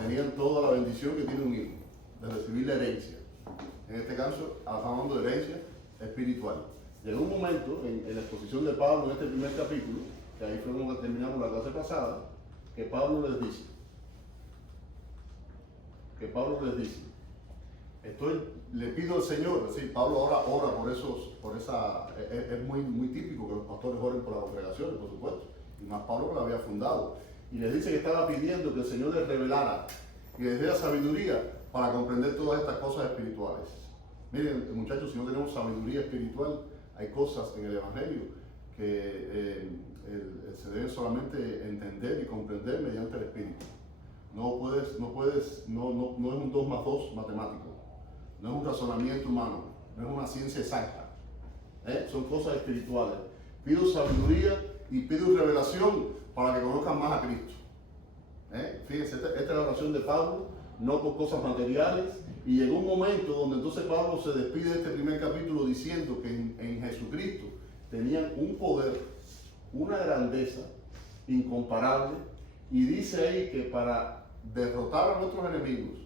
tenían toda la bendición que tiene un hijo, de recibir la herencia. En este caso, estamos hablando de herencia espiritual. Llegó un momento en la exposición de Pablo en este primer capítulo, que ahí fue como terminamos la clase pasada, que Pablo les dice, le pido al Señor, es decir, Pablo ahora ora por esa, es muy típico que los pastores oren por las congregaciones, por supuesto, y más Pablo que la había fundado, y les dice que estaba pidiendo que el Señor les revelara y les diera sabiduría para comprender todas estas cosas espirituales. Miren, muchachos, si no tenemos sabiduría espiritual, hay cosas en el Evangelio que se deben solamente entender y comprender mediante el Espíritu. No es un 2 más 2 matemático, no es un razonamiento humano, no es una ciencia exacta, son cosas espirituales. Pido sabiduría y pido revelación para que conozcan más a Cristo. Fíjense, esta es la oración de Pablo, no por cosas materiales, y llegó un momento donde entonces Pablo se despide de este primer capítulo diciendo que en Jesucristo tenían un poder, una grandeza incomparable, y dice ahí que para derrotar a nuestros enemigos,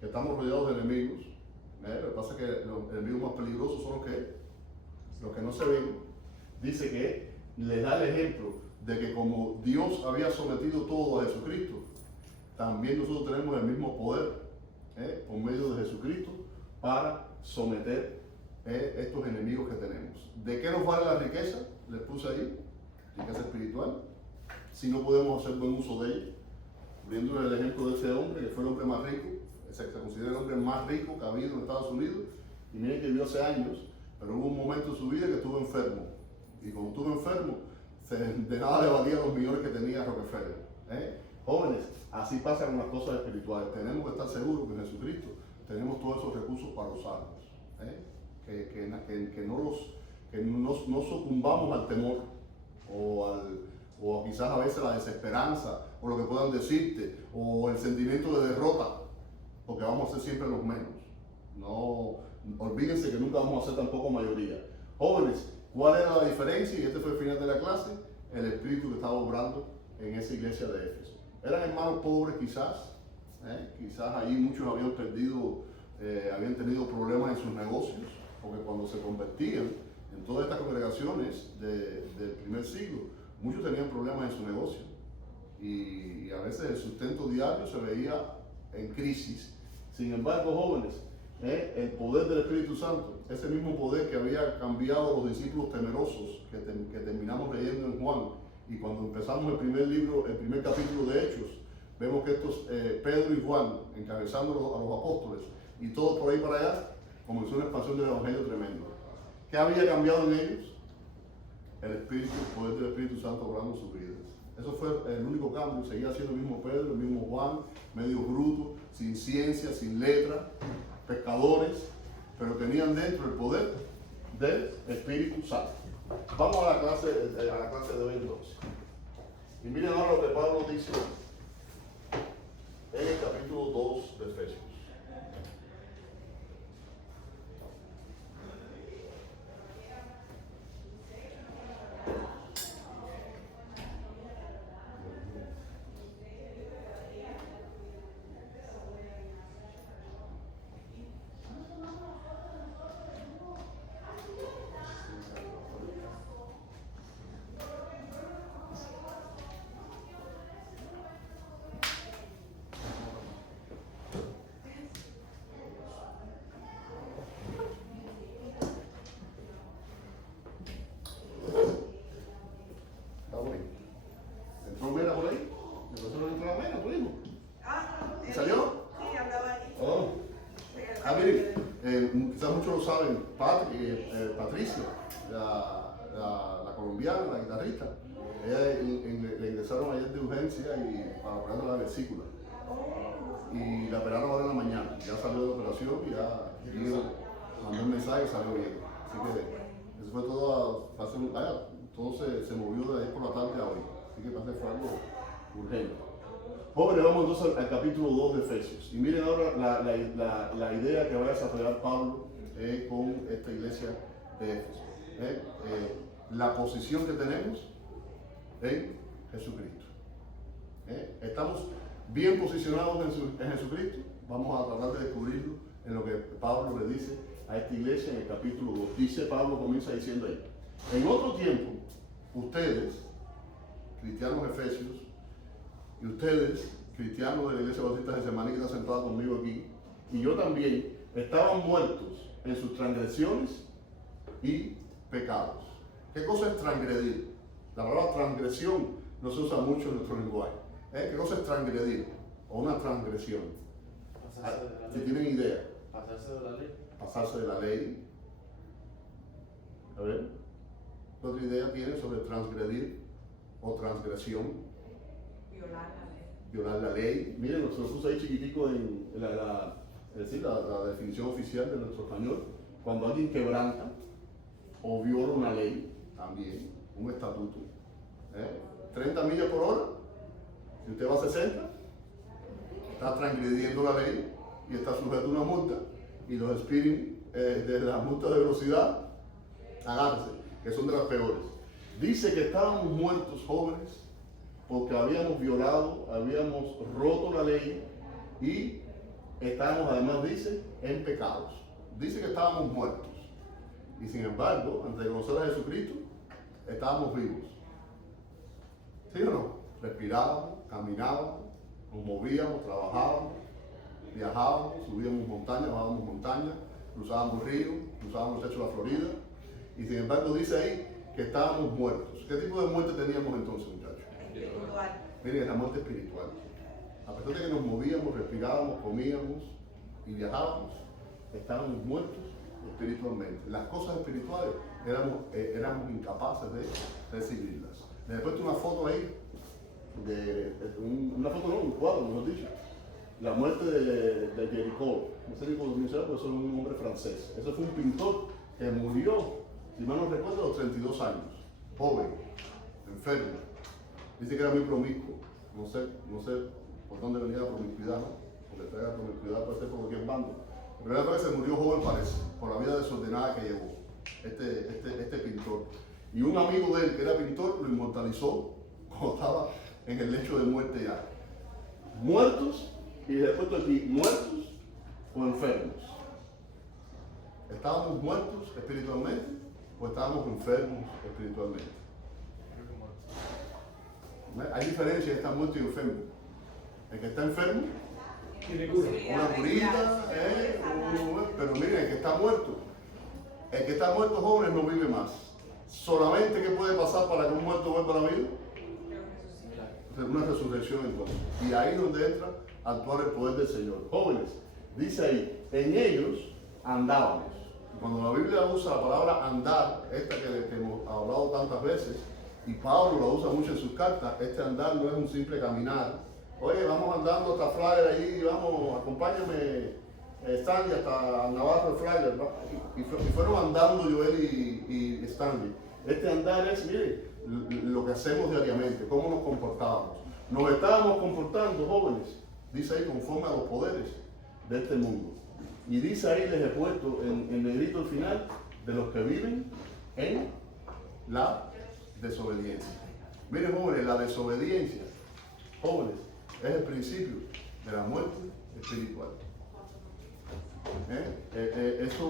que estamos rodeados de enemigos, lo que pasa es que los enemigos más peligrosos son los que no se ven, dice que les da el ejemplo de que como Dios había sometido todo a Jesucristo, también nosotros tenemos el mismo poder por medio de Jesucristo para someter estos enemigos que tenemos. ¿De qué nos vale la riqueza? Les puse ahí, riqueza espiritual, si no podemos hacer buen uso de ella. Viendo el ejemplo de ese hombre, que fue el hombre más rico, se considera el hombre más rico que ha habido en Estados Unidos, y miren que vivió hace años, pero hubo un momento en su vida que estuvo enfermo, y cuando estuvo enfermo, de nada le valían los millones que tenía Rockefeller. Jóvenes, así pasa con las cosas espirituales. Tenemos que estar seguros que en Jesucristo tenemos todos esos recursos para usarlos. Que no sucumbamos al temor o quizás a veces la desesperanza o lo que puedan decirte o el sentimiento de derrota, porque vamos a ser siempre los menos. No, olvídense que nunca vamos a ser tampoco mayoría. Jóvenes, ¿cuál era la diferencia? Y este fue el final de la clase, el espíritu que estaba obrando en esa iglesia de Éfeso. Eran hermanos pobres quizás ahí muchos habían tenido problemas en sus negocios, porque cuando se convertían en todas estas congregaciones del primer siglo, muchos tenían problemas en su negocio y a veces el sustento diario se veía en crisis. Sin embargo, jóvenes, el poder del Espíritu Santo, ese mismo poder que había cambiado a los discípulos temerosos que terminamos leyendo en Juan, y cuando empezamos el primer capítulo de Hechos, vemos que estos Pedro y Juan encabezando a los apóstoles y todo por ahí para allá, comenzó una expansión del Evangelio tremendo. ¿Qué había cambiado en ellos? El poder del Espíritu Santo obrando en sus vidas. Eso fue el único cambio. Seguía siendo el mismo Pedro, el mismo Juan, medio bruto, sin ciencia, sin letra, pescadores, pero tenían dentro el poder del Espíritu Santo. Vamos a la clase de hoy entonces. Y miren ahora lo que Pablo dice en el capítulo 2 de Efesios. ¿Entró Mena por ahí? ¿El profesor entró la Mena, tu hijo? ¿Y salió? Sí, andaba ahí. Oh. Miren, quizás muchos lo saben, Patricia, la colombiana, la guitarrista, ella le ingresaron ayer de urgencia para operarle la vesícula. Y la operaron ahora en la mañana, ya salió de la operación y ya mandó un mensaje y salió bien. Así que eso fue todo se movió de ahí por la tarde a hoy. Así que parece que fue algo urgente. Jóvenes, vamos entonces al capítulo 2 de Efesios. Y miren ahora la idea que va a desarrollar Pablo con esta iglesia de Éfeso. La posición que tenemos en Jesucristo. bien posicionados en Jesucristo. Vamos a tratar de descubrirlo en lo que Pablo le dice a esta iglesia en el capítulo 2. Dice Pablo, comienza diciendo ahí: en otro tiempo, ustedes, cristianos efesios, y ustedes, cristianos de la iglesia bautista de Getsemaní, que está sentado conmigo aquí, y yo también, estaban muertos en sus transgresiones y pecados. ¿Qué cosa es transgredir? La palabra transgresión no se usa mucho en nuestro lenguaje. ¿Qué cosa es transgredir? O una transgresión. Si tienen idea. Pasarse de la ley. Pasarse de la ley. A ver, ¿qué otra idea tienen sobre transgredir o transgresión? Violar la ley. Violar la ley. Miren, se lo puse ahí chiquitico en la definición oficial de nuestro español. Cuando alguien quebranta o viola una ley, también, un estatuto. 30 millas por hora, si usted va a 60, está transgrediendo la ley y está sujeto a una multa. Y los speeding de las multas de velocidad, agárrense, que son de las peores. Dice que estábamos muertos, jóvenes, porque habíamos violado, habíamos roto la ley y estábamos, además dice, en pecados. Dice que estábamos muertos. Y sin embargo, antes de conocer a Jesucristo, estábamos vivos. ¿Sí o no? Respirábamos, caminábamos, nos movíamos, trabajábamos, viajábamos, subíamos montañas, bajábamos montañas, cruzábamos ríos, cruzábamos el techo de la Florida. Y sin embargo dice ahí que estábamos muertos. ¿Qué tipo de muerte teníamos entonces, muchachos? Espiritual. Miren, es la muerte espiritual. A pesar de que nos movíamos, respirábamos, comíamos y viajábamos, estábamos muertos espiritualmente. Las cosas espirituales éramos incapaces de recibirlas. Les he puesto una foto ahí, un cuadro, mejor dicho. La muerte de Jericó. No sé si puedo mencionar porque soy un hombre francés. Ese fue un pintor que murió, si mal no recuerdo, a los 32 años. Joven, enfermo. Dice que era muy promiscuo. No sé por dónde venía la promiscuidad, ¿no? Porque trae la promiscuidad puede ser por cualquier bando. La primera vez se murió joven, parece, por la vida desordenada que llevó este pintor. Y un amigo de él, que era pintor, lo inmortalizó cuando estaba en el lecho de muerte ya. Muertos, y después de aquí, muertos o enfermos. ¿Estábamos muertos espiritualmente o estábamos enfermos espiritualmente? Hay diferencia en estar muerto y enfermo. El que está enfermo, Tiene cura. una curita, pero miren, el que está muerto, jóvenes, no vive más. Solamente, ¿qué puede pasar para que un muerto vuelva a la vida? Una resurrección entonces. Y ahí es donde entra a actuar el poder del Señor. Jóvenes, dice ahí, en ellos andábamos. Cuando la Biblia usa la palabra andar, esta que hemos hablado tantas veces, y Pablo la usa mucho en sus cartas, este andar no es un simple caminar. Oye, vamos andando hasta Flagler allí, vamos, acompáñame, Stanley, hasta Navarro Flagler, ¿no? Y fueron andando Joel y Stanley. Este andar es, mire, lo que hacemos diariamente, cómo nos comportábamos. Nos estábamos comportando, jóvenes, dice ahí, conforme a los poderes de este mundo. Y dice ahí, les he puesto en negrito al final, de los que viven en la desobediencia. Miren, jóvenes, la desobediencia, jóvenes, es el principio de la muerte espiritual.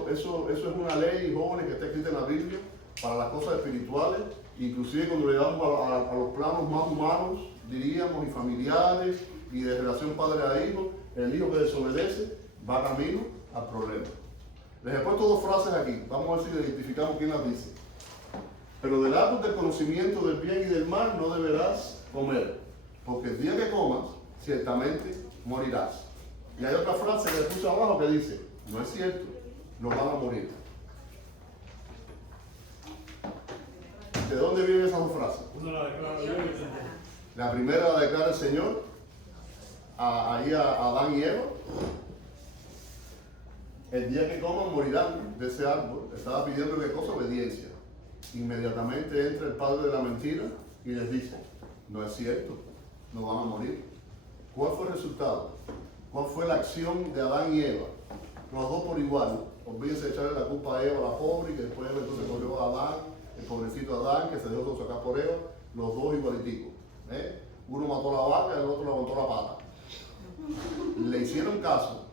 Eso es una ley, jóvenes, que está escrita en la Biblia para las cosas espirituales, inclusive cuando le damos a los planos más humanos, diríamos, y familiares, y de relación padre a hijo. El hijo que desobedece va camino al problema. Les he puesto dos frases aquí, vamos a ver si identificamos quién las dice. Pero del árbol del conocimiento del bien y del mal no deberás comer, porque el día que comas, ciertamente morirás. Y hay otra frase que le puse abajo que dice, no es cierto, no van a morir. ¿De dónde vienen esas dos frases? Uno la declara Dios y el La primera la declara el Señor ahí a Adán y Eva. El día que coman morirán de ese árbol. Estaba pidiéndole cosa, obediencia. Inmediatamente entra el padre de la mentira y les dice, no es cierto, no van a morir. ¿Cuál fue el resultado? ¿Cuál fue la acción de Adán y Eva? Los dos por igual. Olvídense de echarle la culpa a Eva, la pobre, que después entonces corrió a Adán, el pobrecito Adán, que se dejó sacar por Eva, los dos igualiticos. Uno mató la vaca y el otro levantó la pata. hicieron caso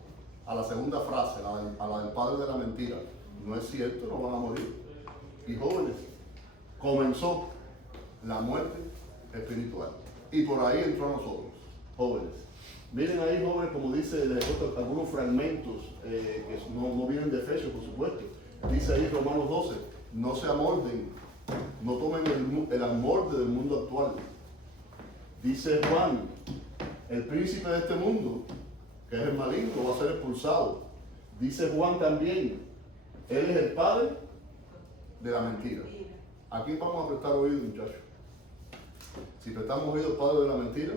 a la segunda frase, a la del padre de la mentira, no es cierto, no van a morir. Y jóvenes, comenzó la muerte espiritual. Y por ahí entró a nosotros, jóvenes. Miren ahí, jóvenes, como dice, les he puesto algunos fragmentos que no vienen de Efesios, por supuesto. Dice ahí Romanos 12, no se amolden, no tomen el amolde del mundo actual. Dice Juan, el príncipe de este mundo, que es el maligno, va a ser expulsado. Dice Juan también, él es el padre de la mentira. Aquí vamos a prestar oído, muchachos. Si prestamos oído al padre de la mentira,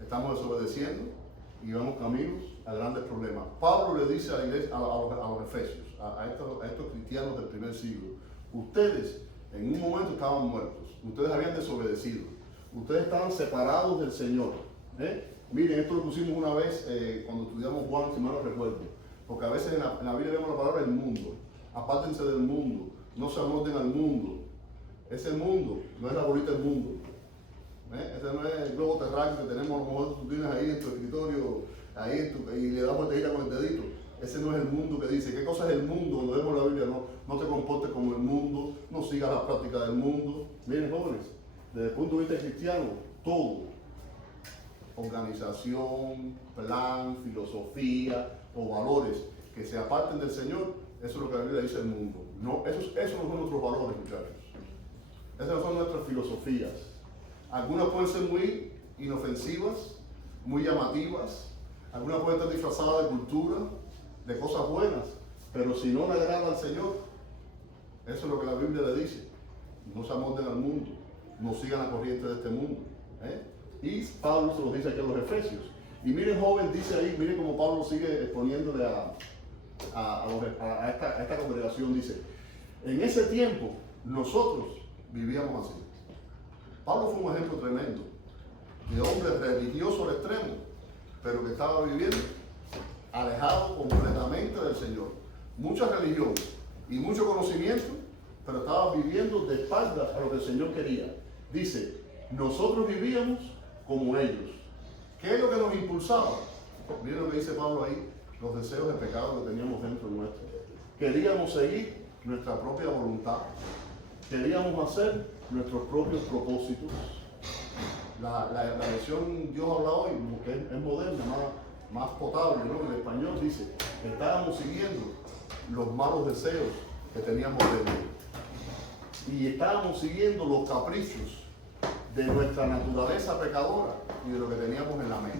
estamos desobedeciendo y vamos caminos a grandes problemas. Pablo le dice a la iglesia, a los efesios, a estos cristianos del primer siglo, ustedes en un momento estaban muertos, ustedes habían desobedecido, ustedes estaban separados del Señor. Miren, esto lo pusimos una vez cuando estudiamos Juan, si mal no recuerdo, porque a veces en la Biblia vemos la palabra el mundo. Apártense del mundo, no se amolden al mundo. Ese mundo no es la bolita del mundo. Ese no es el globo terráqueo que tenemos, a lo mejor tú tienes ahí en tu escritorio, y le das vueltecita con el dedito. Ese no es el mundo que dice. ¿Qué cosa es el mundo? Cuando vemos la Biblia, no te comportes como el mundo, no sigas las prácticas del mundo. Miren, jóvenes, desde el punto de vista cristiano, todo, organización, plan, filosofía o valores que se aparten del Señor, eso es lo que la Biblia dice del mundo. No, esos no son nuestros valores, muchachos. Esas no son nuestras filosofías. Algunas pueden ser muy inofensivas, muy llamativas, algunas pueden estar disfrazadas de cultura, de cosas buenas, pero si no le agrada al Señor, eso es lo que la Biblia le dice. No se amolden al mundo, no sigan la corriente de este mundo. Y Pablo se lo dice aquí a los Efesios. Y miren, joven, dice ahí, miren cómo Pablo sigue exponiéndole a esta congregación, dice, en ese tiempo nosotros vivíamos así. Pablo fue un ejemplo tremendo de hombre religioso al extremo, pero que estaba viviendo alejado completamente del Señor. Mucha religión y mucho conocimiento, pero estaba viviendo de espaldas a lo que el Señor quería. Dice, nosotros vivíamos como ellos. ¿Qué es lo que nos impulsaba? Miren lo que dice Pablo ahí, los deseos de pecado que teníamos dentro nuestro. Queríamos seguir nuestra propia voluntad. Queríamos hacer nuestros propios propósitos. La versión Dios habla hoy, que es moderna, más potable, ¿no? En español dice, estábamos siguiendo los malos deseos que teníamos dentro. Y estábamos siguiendo los caprichos de nuestra naturaleza pecadora y de lo que teníamos en la mente.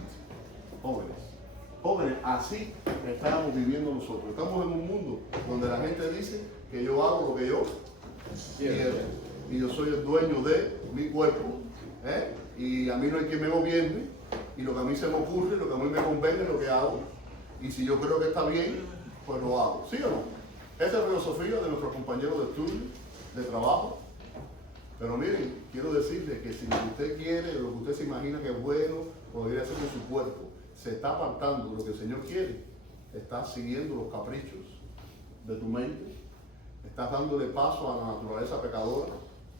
Jóvenes, así estábamos viviendo nosotros. Estamos en un mundo donde la gente dice que yo hago lo que yo quiero y yo soy el dueño de mi cuerpo, y a mí no hay quien me gobierne, y lo que a mí se me ocurre, lo que a mí me convenga es lo que hago, y si yo creo que está bien, pues lo hago. ¿Sí o no? Esa es la filosofía de nuestros compañeros de estudio, de trabajo. Pero miren, quiero decirles que si lo que usted quiere, lo que usted se imagina que es bueno, podría hacer con su cuerpo, se está apartando de lo que el Señor quiere, estás siguiendo los caprichos de tu mente, estás dándole paso a la naturaleza pecadora,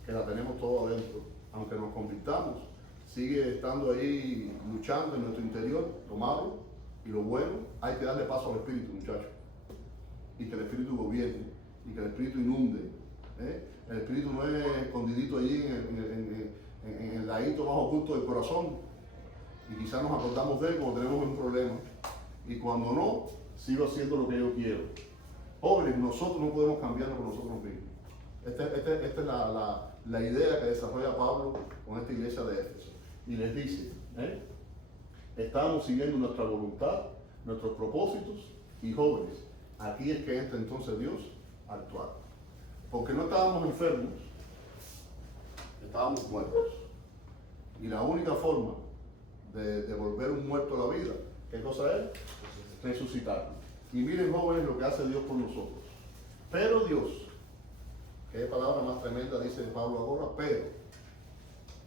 que la tenemos todo adentro. Aunque nos convirtamos, sigue estando ahí luchando en nuestro interior, lo malo y lo bueno. Hay que darle paso al Espíritu, muchachos, y que el Espíritu gobierne, y que el Espíritu inunde. El Espíritu no es escondidito allí en el ladito más oculto del corazón, y quizás nos acordamos de él cuando tenemos un problema, y cuando no, sigo haciendo lo que yo quiero. Jóvenes, nosotros no podemos cambiarnos por nosotros mismos. Esta es la idea que desarrolla Pablo con esta iglesia de Éfeso. Y les dice, estamos siguiendo nuestra voluntad, nuestros propósitos, y jóvenes, aquí es que entra entonces Dios a actuar. Porque no estábamos enfermos, estábamos muertos. Y la única forma de volver un muerto a la vida, ¿qué cosa es? Resucitarlo. Y miren, jóvenes, lo que hace Dios por nosotros. Pero Dios, qué palabra más tremenda dice Pablo ahora, pero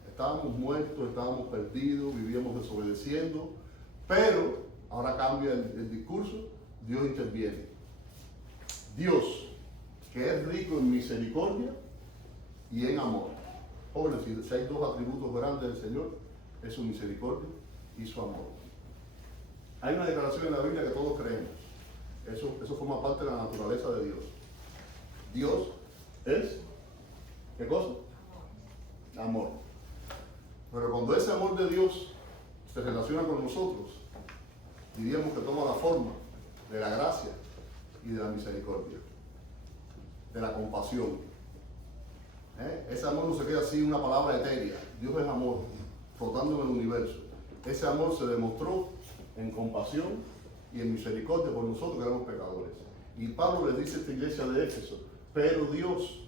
estábamos muertos, estábamos perdidos, vivíamos desobedeciendo, pero ahora cambia el discurso, Dios interviene. Dios, que es rico en misericordia y en amor. Jóvenes, si hay dos atributos grandes del Señor, es su misericordia y su amor. Hay una declaración en la Biblia que todos creemos. Eso forma parte de la naturaleza de Dios. Dios es, ¿qué cosa? Amor. Pero cuando ese amor de Dios se relaciona con nosotros, diríamos que toma la forma de la gracia y de la misericordia, de la compasión. Ese amor no se queda así una palabra etérea. Dios es amor, flotando en el universo. Ese amor se demostró en compasión y en misericordia por nosotros que éramos pecadores. Y Pablo les dice a esta iglesia de Éfeso, pero Dios,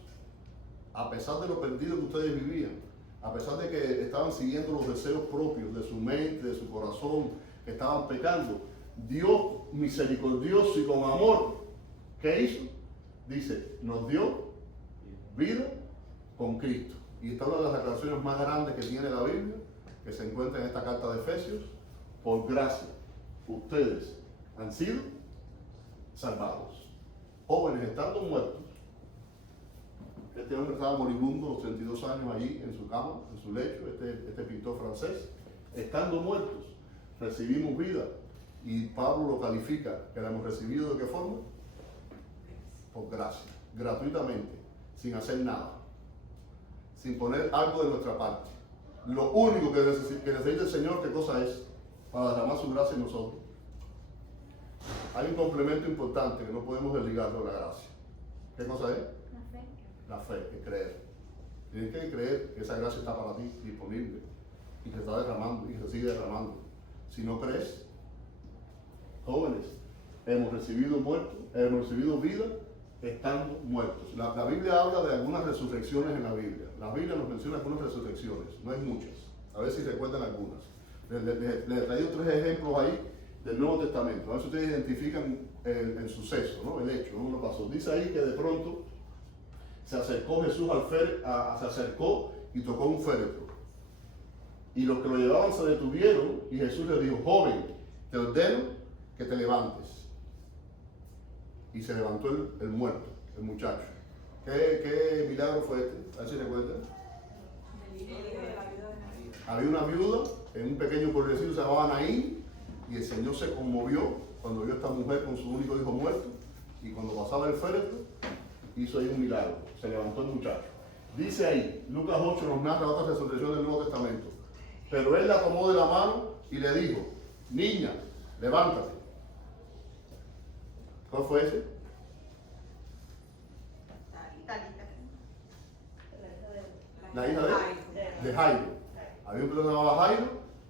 a pesar de lo perdido que ustedes vivían, a pesar de que estaban siguiendo los deseos propios de su mente, de su corazón, que estaban pecando, Dios misericordioso y con amor, ¿qué hizo? Dice, nos dio vida con Cristo. Y esta es una de las declaraciones más grandes que tiene la Biblia, que se encuentra en esta carta de Efesios. Por gracia, ustedes han sido salvados. Jóvenes estando muertos. Este hombre estaba moribundo a los 32 años allí en su cama, en su lecho, este pintor francés. Estando muertos, recibimos vida. Y Pablo lo califica, que la hemos recibido ¿de qué forma? Por gracia, gratuitamente, sin hacer nada, sin poner algo de nuestra parte. Lo único que necesita el Señor, ¿qué cosa es? Para derramar su gracia en nosotros. Hay un complemento importante que no podemos desligar de la gracia. ¿Qué cosa es? La fe, es creer. Tienes que creer que esa gracia está para ti, disponible, y se está derramando, y se sigue derramando. Si no crees, jóvenes, hemos recibido vida estando muertos. La Biblia habla de algunas resurrecciones en la Biblia. La Biblia nos menciona algunas resurrecciones, no hay muchas. A ver si recuerdan algunas. Les he traído 3 ejemplos ahí del Nuevo Testamento. A ver si ustedes identifican el suceso, ¿no? El hecho, ¿no? Lo pasó. Dice ahí que de pronto se acercó Jesús se acercó y tocó un féretro. Y los que lo llevaban se detuvieron y Jesús les dijo, joven, te ordeno que te levantes. Y se levantó el muerto, el muchacho. ¿Qué milagro fue este? A ver si recuerdan. Había una viuda en un pequeño pueblecito se llamaba Naín, y el Señor se conmovió cuando vio a esta mujer con su único hijo muerto, y cuando pasaba el féretro, hizo ahí un milagro, se levantó el muchacho. Dice ahí, Lucas 8 nos narra otra resurrección del Nuevo Testamento. Pero él la tomó de la mano y le dijo, niña, levántate. ¿Cuál fue ese? La hija de Jairo. Había un hombre que se llamaba Jairo,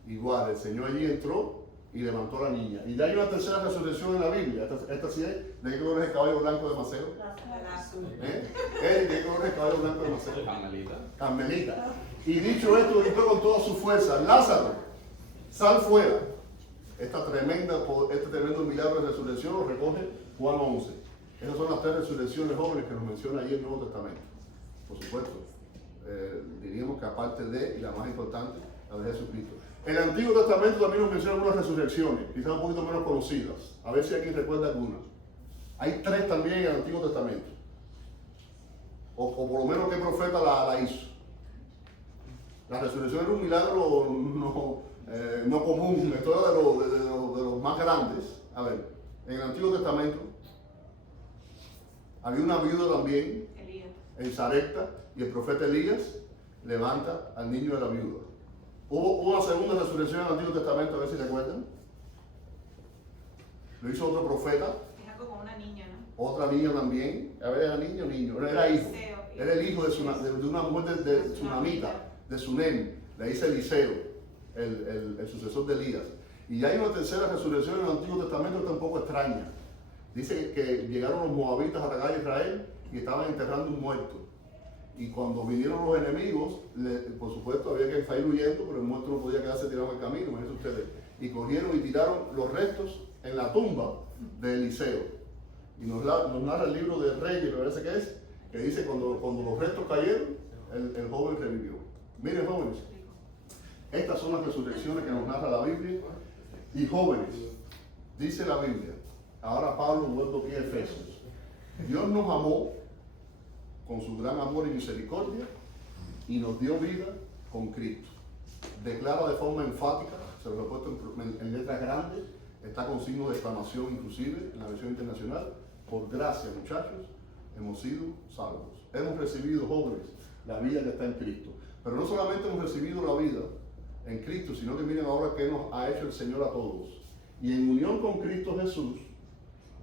igual, el Señor allí entró y levantó a la niña. Y de ahí una tercera resurrección en la Biblia. Esta sí es, ¿de qué color es el caballo blanco de Maceo? ¿De qué color es el caballo blanco de Maceo? Carmelita. Carmelita. Y dicho esto, gritó con toda su fuerza, Lázaro, sal fuera. Este tremendo milagro de resurrección lo recoge Juan 11. Esas son las 3 resurrecciones jóvenes que nos menciona ahí el Nuevo Testamento. Por supuesto, diríamos que aparte de, y la más importante, la de Jesucristo. El Antiguo Testamento también nos menciona algunas resurrecciones, quizás un poquito menos conocidas. A ver si alguien recuerda alguna. Hay 3 también en el Antiguo Testamento. O por lo menos qué profeta la hizo. La resurrección era un milagro no común, esto era de los más grandes. A ver, en el Antiguo Testamento había una viuda también, en Sarepta, y el profeta Elías levanta al niño de la viuda. Hubo una segunda resurrección en el Antiguo Testamento, a ver si recuerdan. Lo hizo otro profeta. Es algo como una niña, ¿no? Otra niña también. A ver, ¿era niño o niño? Era hijo. Era el hijo de una mujer de Tsunamita, de Sunem. Le dice Eliseo, el sucesor de Elías. Y hay una tercera resurrección en el Antiguo Testamento que tampoco extraña. Dice que llegaron los moabitas a atacar a Israel y estaban enterrando un muerto. Y cuando vinieron los enemigos, por supuesto había que salir huyendo, pero el muerto no podía quedarse tirado en el camino, imagínense ustedes. Y cogieron y tiraron los restos en la tumba de Eliseo. Y nos narra el libro de Reyes, me parece que es, que dice cuando los restos cayeron, el joven revivió. Miren, jóvenes, estas son las resurrecciones que nos narra la Biblia. Y jóvenes, dice la Biblia, ahora Pablo vuelve aquí a Efesios. Dios nos amó con su gran amor y misericordia y nos dio vida con Cristo. Declara de forma enfática, se lo he puesto en letras grandes, está con signos de exclamación inclusive en la versión internacional. Por gracia, muchachos, hemos sido salvos. Hemos recibido, jóvenes, la vida que está en Cristo. Pero no solamente hemos recibido la vida en Cristo, sino que miren ahora qué nos ha hecho el Señor a todos. Y en unión con Cristo Jesús,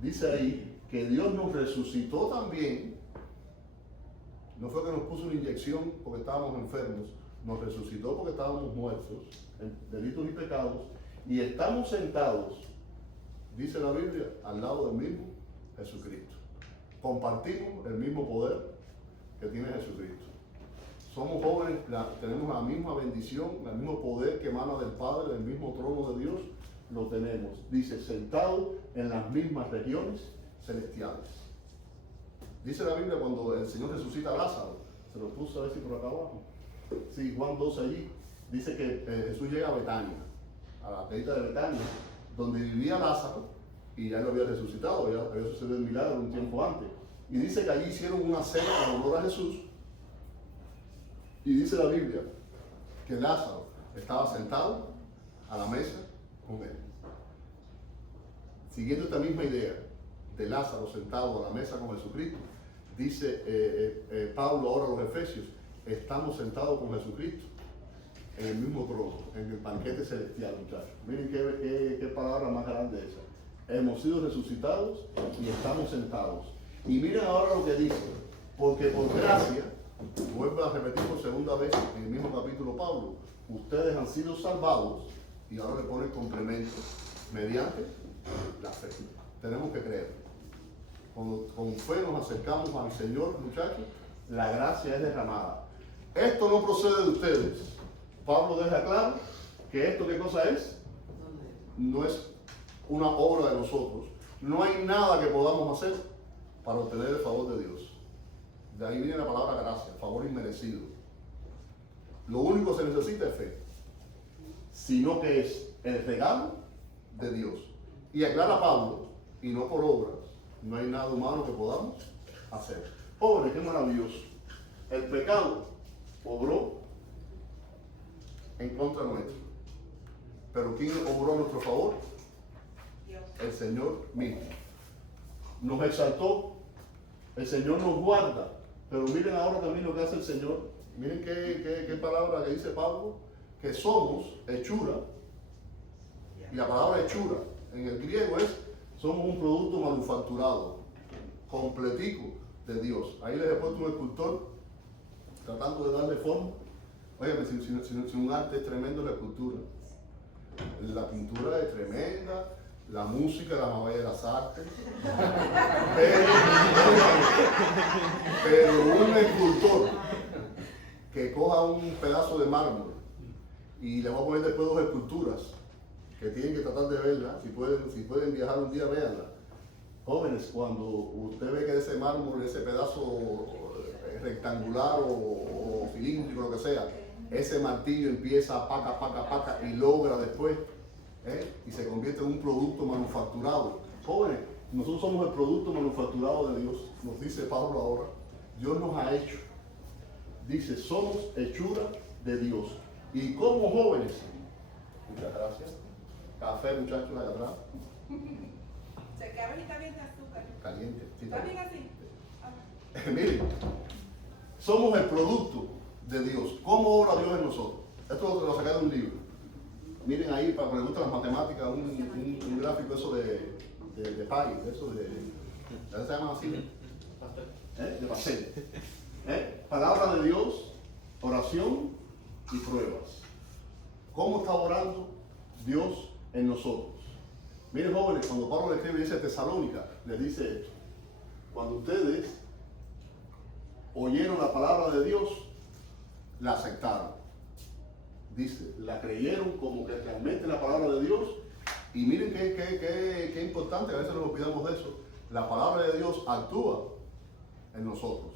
dice ahí que Dios nos resucitó también. No fue que nos puso una inyección porque estábamos enfermos, nos resucitó porque estábamos muertos en delitos y pecados, y estamos sentados, dice la Biblia, al lado del mismo Jesucristo. Compartimos el mismo poder que tiene Jesucristo. Somos jóvenes, tenemos la misma bendición, el mismo poder que emana del Padre, del mismo trono de Dios, lo tenemos. Dice, sentado en las mismas regiones celestiales. Dice la Biblia cuando el Señor resucita a Lázaro, se lo puso a ver si por acá abajo. Sí, Juan 12 allí, dice que Jesús llega a Betania, a la perita de Betania, donde vivía Lázaro, y ya lo había resucitado, había sucedido el milagro un tiempo antes. Y dice que allí hicieron una cena en honor a Jesús, y dice la Biblia que Lázaro estaba sentado a la mesa con él. Siguiendo esta misma idea de Lázaro sentado a la mesa con Jesucristo, dice Pablo ahora a los Efesios, estamos sentados con Jesucristo en el mismo trono, en el banquete celestial, muchachos. Miren qué palabra más grande esa. Hemos sido resucitados y estamos sentados. Y miren ahora lo que dice, porque por gracia, vuelvo a repetir por segunda vez en el mismo capítulo Pablo, ustedes han sido salvados, y ahora le pone el complemento, mediante la fe. Tenemos que creer. Con fe nos acercamos al Señor, muchachos, la gracia es derramada. Esto no procede de ustedes. Pablo deja claro que esto, ¿qué cosa es? No es una obra de nosotros. No hay nada que podamos hacer para obtener el favor de Dios. De ahí viene la palabra gracia, favor inmerecido. Lo único que se necesita es fe, sino que es el regalo de Dios. Y aclara Pablo, y no por obras, no hay nada humano que podamos hacer. Pobre, qué maravilloso. El pecado obró en contra nuestra. Pero ¿quién obró a nuestro favor? Dios. El Señor mismo. Nos exaltó, el Señor nos guarda. Pero miren ahora también lo que hace el Señor. Miren qué palabra que dice Pablo, que somos hechura. Y la palabra hechura en el griego es, somos un producto manufacturado, completico de Dios. Ahí les he puesto un escultor tratando de darle forma. Óyeme, si un arte es tremendo la escultura. La pintura es tremenda, la música, la más bella de las artes. Pero un escultor que coja un pedazo de mármol y le va a poner después dos esculturas que tienen que tratar de verla, si pueden viajar un día, véanla. Jóvenes, cuando usted ve que ese mármol, ese pedazo rectangular o cilíndrico, lo que sea, ese martillo empieza a paca y logra después, y se convierte en un producto manufacturado. Jóvenes, nosotros somos el producto manufacturado de Dios, nos dice Pablo ahora. Dios nos ha hecho. Dice, somos hechura de Dios. Y como jóvenes, muchas gracias. Café, muchachos, allá atrás. Se queda bien caliente azúcar. Caliente. Sí, ¿Está bien así? Miren, somos el producto de Dios. ¿Cómo obra Dios en nosotros? Esto lo saqué de un libro. Miren ahí, para que les gusten las matemáticas, un gráfico eso de pie, eso de ¿ya se llaman así? De pastel. Palabra de Dios, oración y pruebas. ¿Cómo está orando Dios en nosotros? Miren, jóvenes, cuando Pablo le escribe y dice Tesalónica, les dice esto. Cuando ustedes oyeron la palabra de Dios, la aceptaron. Dice, la creyeron como que realmente la palabra de Dios. Y miren qué importante, a veces nos olvidamos de eso. La palabra de Dios actúa en nosotros.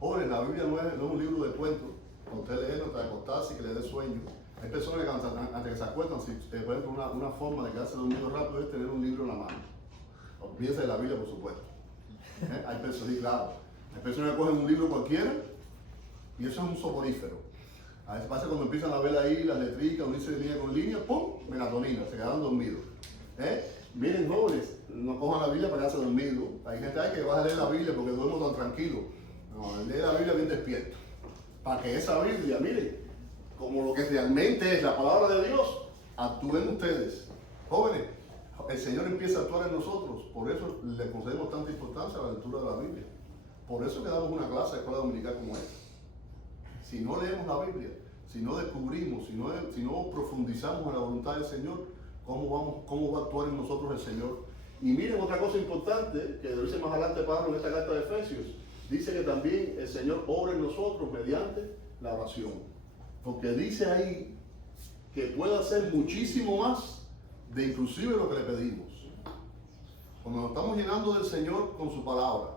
Jóvenes, la Biblia no es un libro de cuentos. Cuando usted lee, no te acostarse y que le dé sueño. Hay personas que antes que se acuestan, por ejemplo, una forma de quedarse dormido rápido es tener un libro en la mano. Olvídense de la Biblia, por supuesto. Hay personas, sí, claro. Hay personas que cogen un libro cualquiera y eso es un soporífero. A veces pasa cuando empiezan a ver ahí las letricas, unirse línea con línea, ¡pum! Melatonina, se quedan dormidos. Miren, jóvenes, no cojan la Biblia para quedarse dormidos. Hay gente que va a leer la Biblia porque duermo tan tranquilo. No, lee la Biblia bien despierto. Para que esa Biblia, miren, como lo que realmente es la palabra de Dios, actúen ustedes. Jóvenes, el Señor empieza a actuar en nosotros. Por eso le concedemos tanta importancia a la lectura de la Biblia. Por eso que damos una clase de escuela dominical como esta. Si no leemos la Biblia, si no descubrimos, si no profundizamos en la voluntad del Señor, ¿cómo va a actuar en nosotros el Señor? Y miren otra cosa importante, que lo dice más adelante Pablo en esta carta de Efesios. Dice que también el Señor obra en nosotros mediante la oración. Porque dice ahí que puede hacer muchísimo más de inclusive lo que le pedimos. Cuando nos estamos llenando del Señor con su palabra,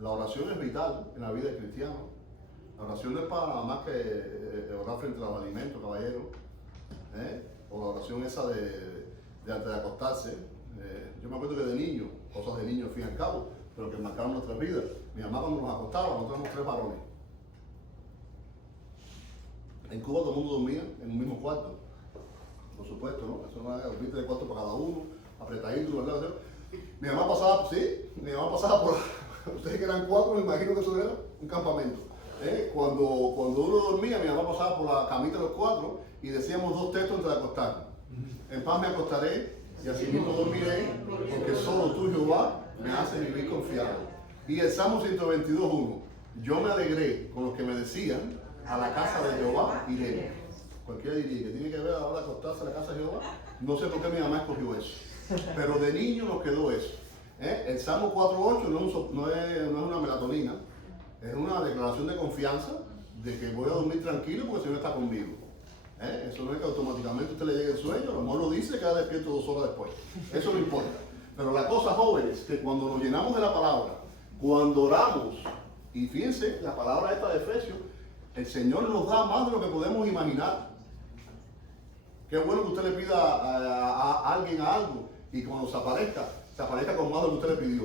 la oración es vital en la vida del cristiano. La oración no es para nada más que orar frente a los alimentos, caballero. O la oración esa de antes de acostarse. Yo me acuerdo que de niño, cosas de niño al fin y al cabo, pero que marcaron nuestras vidas. Mi mamá cuando nos acostaba, nosotros éramos 3 varones. En Cuba todo el mundo dormía en un mismo cuarto. Por supuesto, ¿no? Eso no era un de cuarto para cada uno, apretadito, ¿verdad? Mi mamá pasaba por... Ustedes que eran 4, me imagino que eso era un campamento. Cuando uno dormía, mi mamá pasaba por la camita de los 4 y decíamos 2 textos antes de acostarnos. En paz me acostaré y así mismo dormiré, porque solo tú, Jehová, me haces vivir confiado. Y el Salmo 122:1. Yo me alegré con los que me decían, a la casa de Jehová iremos. Cualquiera diría que tiene que ver a la hora de acostarse a la casa de Jehová. No sé por qué mi mamá escogió eso, pero de niño nos quedó eso. El Salmo 4:8 no es una melatonina, es una declaración de confianza de que voy a dormir tranquilo porque el Señor está conmigo. Eso no es que automáticamente usted le llegue el sueño, a lo mejor lo dice, queda despierto 2 horas después. Eso no importa. Pero la cosa, jóvenes, que cuando nos llenamos de la palabra, cuando oramos, y fíjense, la palabra esta de Efesios, el Señor nos da más de lo que podemos imaginar. Qué bueno que usted le pida a alguien algo y cuando se aparezca con más de lo que usted le pidió.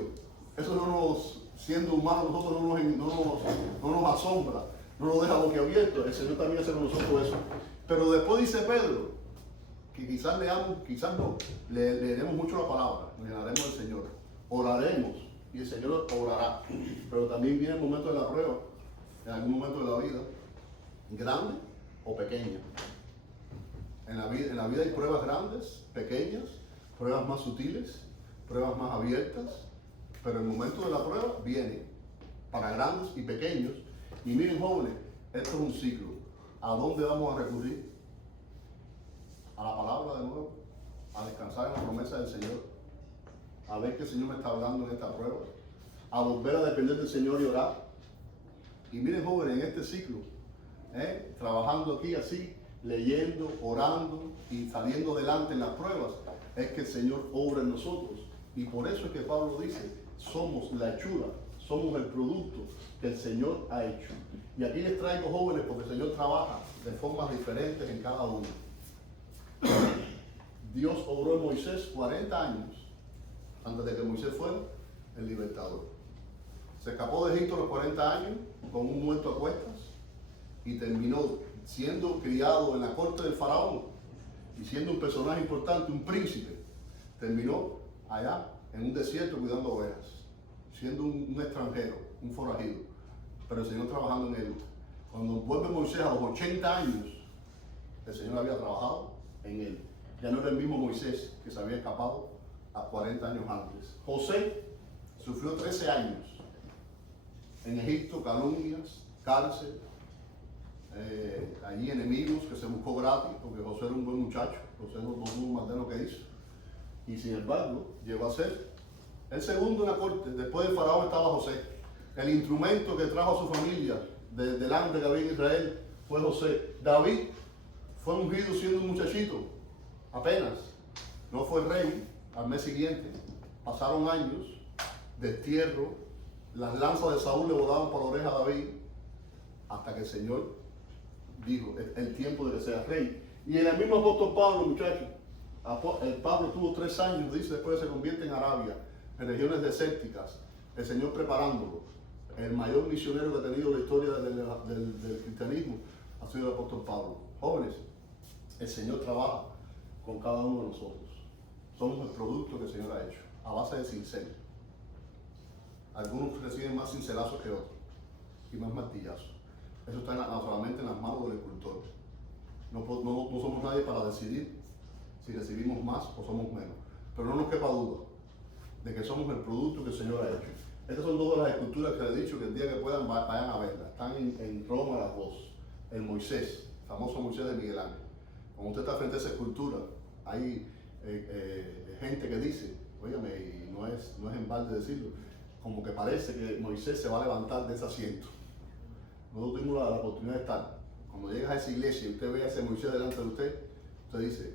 Eso siendo humanos, nosotros no nos asombra, no nos deja boquiabiertos. El Señor también hace con nosotros eso. Pero después dice Pedro, que quizás leamos, quizás no, leeremos mucho la palabra, nos llenaremos del Señor, oraremos y el Señor orará. Pero también viene el momento de la prueba, en algún momento de la vida, grande o pequeña. En la vida hay pruebas grandes, pequeñas, pruebas más sutiles, pruebas más abiertas, pero el momento de la prueba viene para grandes y pequeños. Y miren, jóvenes, esto es un ciclo. ¿A dónde vamos a recurrir? A la palabra de nuevo, a descansar en la promesa del Señor, a ver que el Señor me está hablando en esta prueba, a volver a depender del Señor y orar. Y miren, jóvenes, en este ciclo, trabajando aquí así, leyendo, orando y saliendo adelante en las pruebas, es que el Señor obra en nosotros. Y por eso es que Pablo dice, somos la hechura, somos el producto que el Señor ha hecho. Y aquí les traigo, jóvenes, porque el Señor trabaja de formas diferentes en cada uno. Dios obró en Moisés 40 años antes de que Moisés fuera el libertador. Se escapó de Egipto a los 40 años con un muerto a cuestas y terminó siendo criado en la corte del faraón y siendo un personaje importante, un príncipe. Terminó allá en un desierto cuidando ovejas, siendo un extranjero, un forajido, pero el Señor trabajando en él. Cuando vuelve Moisés a los 80 años, el Señor había trabajado en él. Ya no era el mismo Moisés que se había escapado a 40 años antes. José sufrió 13 años en Egipto, calumnias, cárcel, allí enemigos que se buscó gratis, porque José era un buen muchacho, José no tuvo más de lo que hizo. Y sin embargo, llegó a ser el segundo en la corte. Después del faraón estaba José. El instrumento que trajo a su familia del hambre que había en Israel fue José. David fue ungido siendo un muchachito, apenas. No fue rey al mes siguiente. Pasaron años, destierro, las lanzas de Saúl le volaban por la oreja a David, hasta que el Señor dijo, es el tiempo de que sea rey. Y en el mismo apóstol Pablo, muchachos, el Pablo tuvo 3 años, dice, después se convierte en Arabia, en regiones desérticas, el Señor preparándolo. El mayor misionero que ha tenido la historia del cristianismo ha sido el apóstol Pablo. Jóvenes, el Señor trabaja con cada uno de nosotros. Somos el producto que el Señor ha hecho, a base de cincel. Algunos reciben más cincelazos que otros y más martillazos. Eso está naturalmente en las manos del escultor. No somos nadie para decidir si recibimos más o somos menos. Pero no nos quepa duda de que somos el producto que el Señor ha hecho. Estas son dos de las esculturas que le he dicho que el día que puedan vayan a verlas. Están en Roma las dos. El Moisés, el famoso Moisés de Miguel Ángel. Cuando usted está frente a esa escultura, hay gente que dice, óigame, y no es en balde decirlo, como que parece que Moisés se va a levantar de ese asiento. Nosotros tuvimos la oportunidad de estar. Cuando llegas a esa iglesia y usted ve a ese Moisés delante de usted dice,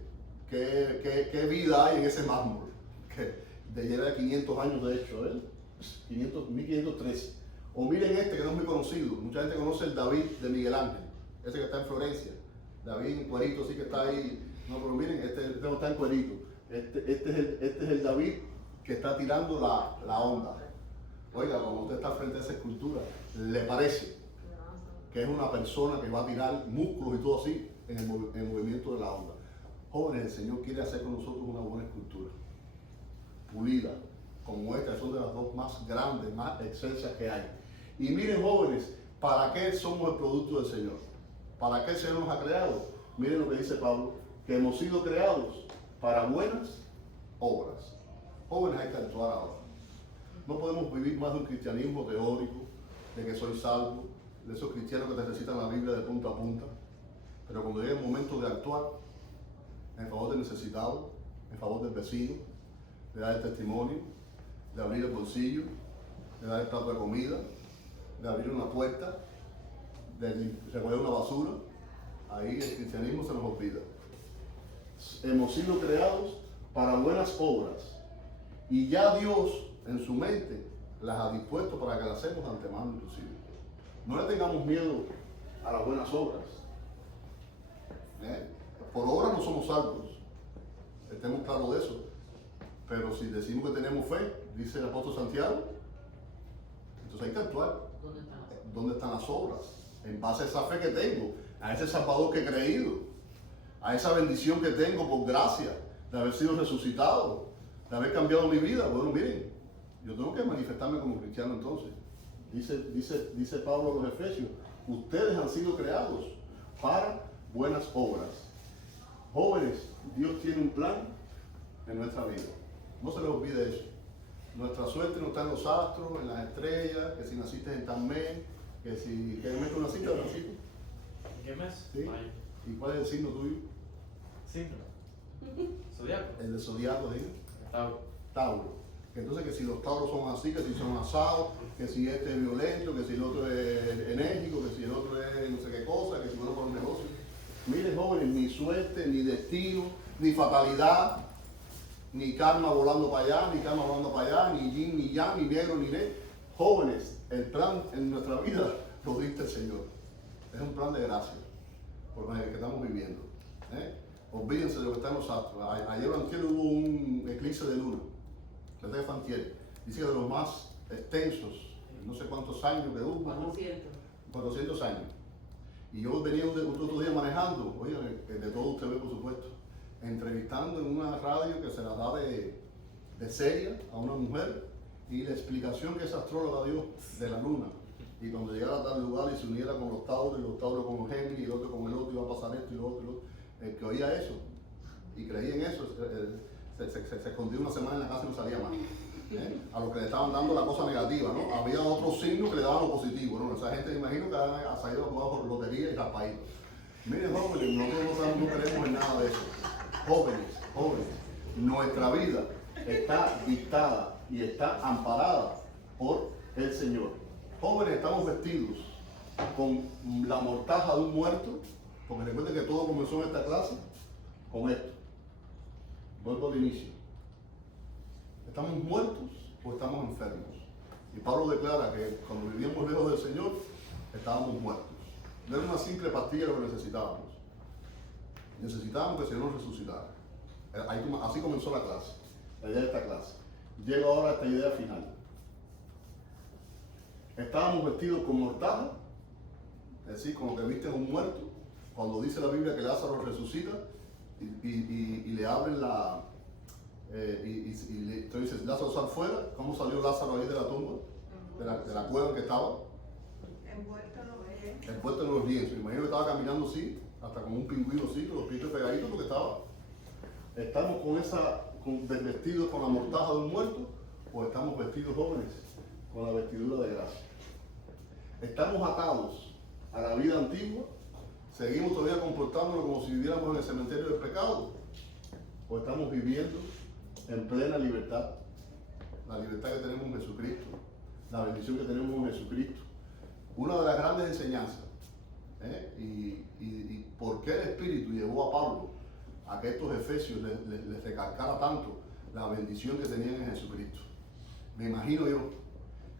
¿qué vida hay en ese mármol? Que lleva 500 años de hecho, 1513. O miren este que no es muy conocido. Mucha gente conoce el David de Miguel Ángel, ese que está en Florencia. David en cuerito, sí que está ahí. No, pero miren, este no está en cuerito. Este es el David que está tirando la onda. Oiga, cuando usted está frente a esa escultura, le parece que es una persona que va a tirar músculos y todo así en el movimiento de la onda. Jóvenes, el Señor quiere hacer con nosotros una buena escultura, pulida, como esta, que son de las dos más grandes, más excelsas que hay. Y miren, jóvenes, ¿para qué somos el producto del Señor? ¿Para qué el Señor nos ha creado? Miren lo que dice Pablo, que hemos sido creados para buenas obras. Jóvenes, hay que actuar ahora. No podemos vivir más de un cristianismo teórico, de que soy salvo, de esos cristianos que te recitan la Biblia de punta a punta. Pero cuando llega el momento de actuar en favor del necesitado, en favor del vecino, de dar el testimonio, de abrir el bolsillo, de dar el plato de comida, de abrir una puerta, de recoger una basura, ahí el cristianismo se nos olvida. Hemos sido creados para buenas obras y ya Dios en su mente las ha dispuesto para que las hacemos de antemano inclusive. No le tengamos miedo a las buenas obras. Por obras no somos salvos, estemos claros de eso. Pero si decimos que tenemos fe, dice el apóstol Santiago, entonces hay que actuar. ¿Dónde están las obras? En base a esa fe que tengo, a ese Salvador que he creído, a esa bendición que tengo por gracia de haber sido resucitado, de haber cambiado mi vida. Bueno, miren, yo tengo que manifestarme como cristiano entonces. Dice Pablo a los Efesios, ustedes han sido creados para buenas obras. Jóvenes, Dios tiene un plan en nuestra vida. No se les olvide eso. Nuestra suerte no está en los astros, en las estrellas, que si naciste en tal mes, que si ¿qué mes tú naciste? ¿Naciste? ¿En qué mes? ¿Sí? Mayo. ¿Y cuál es el signo tuyo? Signo. Zodiaco. El de zodiaco, ¿sí? Tauro. Tauro. Entonces que si los tauros son así, que si son asados, que si este es violento, que si el otro es enérgico, que si el otro es no sé qué cosa, que si uno por un negocio. Miren, jóvenes, ni suerte, ni destino, ni fatalidad, ni karma volando para allá, ni karma volando para allá, ni yin, ni yang, ni negro, ni negro. Jóvenes, el plan en nuestra vida lo dicta el Señor. Es un plan de gracia por el que estamos viviendo. Olvídense de lo que está en los astros. Ayer o antier hubo un eclipse de luna. Desde antier. Dice que de los más extensos, no sé cuántos años que hubo. 400 años. Y yo venía otro día manejando, oye, de todo usted ve por supuesto, entrevistando en una radio que se la da de seria a una mujer y la explicación que esa astróloga dio de la luna. Y cuando llegara a tal lugar y se uniera con los tauros, y los tauros con los Géminis, y el otro con el otro, iba a pasar esto y lo otro, y lo otro. El que oía eso y creía en eso, se escondía una semana en la casa y no salía más. A los que le estaban dando la cosa negativa, ¿no? Había otros signos que le daban lo positivo, ¿no? Esa gente, me imagino que ha salido a jugar por lotería y raspadito. Miren, jóvenes, nosotros no creemos en nada de eso. Jóvenes, nuestra vida está dictada y está amparada por el Señor. Jóvenes, estamos vestidos con la mortaja de un muerto, porque recuerden que todo comenzó en esta clase con esto. Vuelvo al inicio. ¿Estamos muertos o estamos enfermos? Y Pablo declara que cuando vivíamos lejos del Señor, estábamos muertos. No era una simple pastilla lo que necesitábamos. Necesitábamos que el Señor nos resucitara. Así comenzó la clase, la idea de esta clase. Llega ahora a esta idea final. Estábamos vestidos con mortaja, es decir, como que visten un muerto, cuando dice la Biblia que Lázaro resucita y le abren Entonces dice, Lázaro sal fuera. ¿Cómo salió Lázaro ahí de la tumba? De la cueva en que estaba. Envuelto en los lienzos. Envuelto en los lienzos. Me imagino que estaba caminando así, hasta como un pingüino así, con los pies pegaditos porque estaba. ¿Estamos vestidos con la mortaja de un muerto o estamos vestidos jóvenes con la vestidura de gracia? ¿Estamos atados a la vida antigua? ¿Seguimos todavía comportándonos como si viviéramos en el cementerio del pecado? ¿O estamos viviendo en plena libertad? La libertad que tenemos en Jesucristo, la bendición que tenemos en Jesucristo. Una de las grandes enseñanzas, y por qué el Espíritu llevó a Pablo a que estos efesios les recalcara tanto la bendición que tenían en Jesucristo. Me imagino yo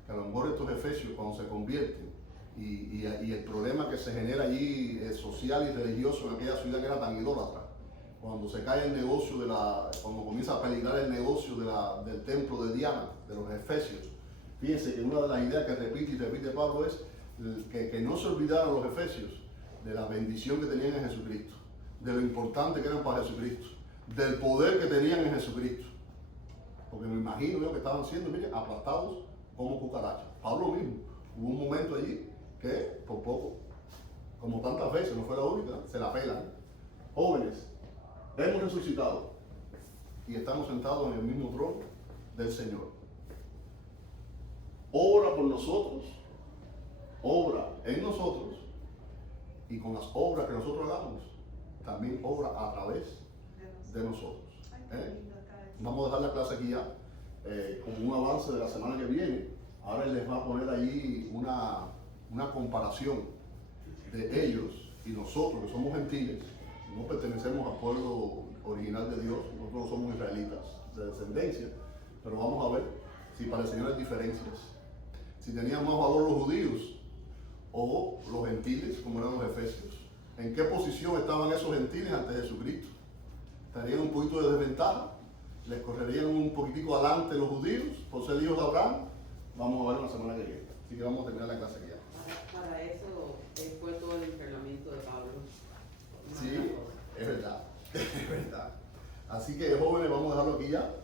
que a lo mejor estos efesios, cuando se convierten y el problema que se genera allí social y religioso en aquella ciudad que era tan idólatra, cuando se cae el negocio cuando comienza a peligrar el negocio del templo de Diana, de los efesios, fíjense que una de las ideas que repite y repite Pablo es que no se olvidaran los efesios de la bendición que tenían en Jesucristo, de lo importante que eran para Jesucristo, del poder que tenían en Jesucristo. Porque me imagino yo que estaban siendo, miren, aplastados como cucarachas. Pablo mismo, hubo un momento allí que por poco, como tantas veces, no fue la única, se la pelan. Jóvenes, hemos resucitado y estamos sentados en el mismo trono del Señor. Obra por nosotros, obra en nosotros, y con las obras que nosotros hagamos, también obra a través de nosotros. Vamos a dejar la clase aquí ya, como un avance de la semana que viene. Ahora él les va a poner ahí una comparación de ellos y nosotros, que somos gentiles, no pertenecemos al pueblo original de Dios, nosotros no somos israelitas de descendencia, pero vamos a ver si para el Señor hay diferencias, si tenían más valor los judíos o los gentiles, como eran los efesios. ¿En qué posición estaban esos gentiles ante Jesucristo? ¿Estarían un poquito de desventaja? ¿Les correrían un poquitico adelante los judíos por ser hijos de Abraham? Vamos a ver la semana que viene. Así que vamos a terminar la clase aquí ya. Para eso fue todo el entrenamiento de Pablo. Sí, es verdad, es verdad. Así que jóvenes, vamos a dejarlo aquí ya.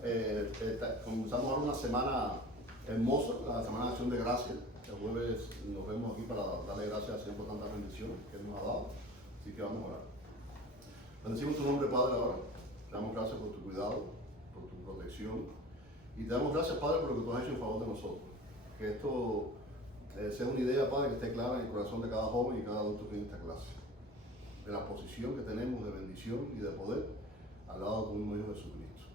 Comenzamos ahora una semana hermosa, la Semana de Acción de Gracias. El jueves nos vemos aquí para darle gracias al Señor por tantas bendiciones que Él nos ha dado. Así que vamos a orar. Bendecimos tu nombre, Padre, ahora. Te damos gracias por tu cuidado, por tu protección. Y te damos gracias, Padre, por lo que tú has hecho en favor de nosotros. Que esto sea una idea, Padre, que esté clara en el corazón de cada joven y cada adulto que en esta clase. De la posición que tenemos de bendición y de poder al lado de un Hijo de Jesucristo.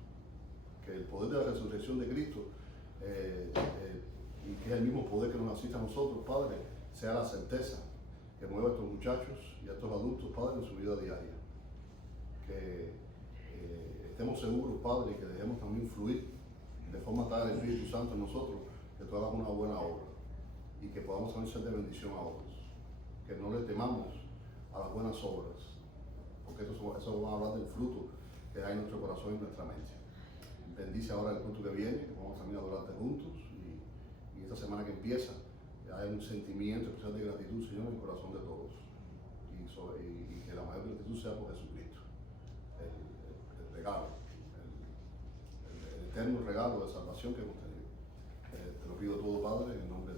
Que el poder de la resurrección de Cristo y que es el mismo poder que nos asiste a nosotros, Padre, sea la certeza que mueva a estos muchachos y a estos adultos, Padre, en su vida diaria. Que estemos seguros, Padre, y que dejemos también fluir de forma tal el Espíritu Santo en nosotros, que tú hagas una buena obra y que podamos también ser de bendición a otros. Que no le temamos a las buenas obras, porque eso va a hablar del fruto que hay en nuestro corazón y en nuestra mente. Bendice ahora el culto que viene, que podamos también adorarte juntos y esta semana que empieza, hay un sentimiento especial de gratitud, Señor, en el corazón de todos. Y que la mayor gratitud sea por Jesucristo, el regalo, el eterno regalo de salvación que hemos tenido. Te lo pido todo, Padre, en el nombre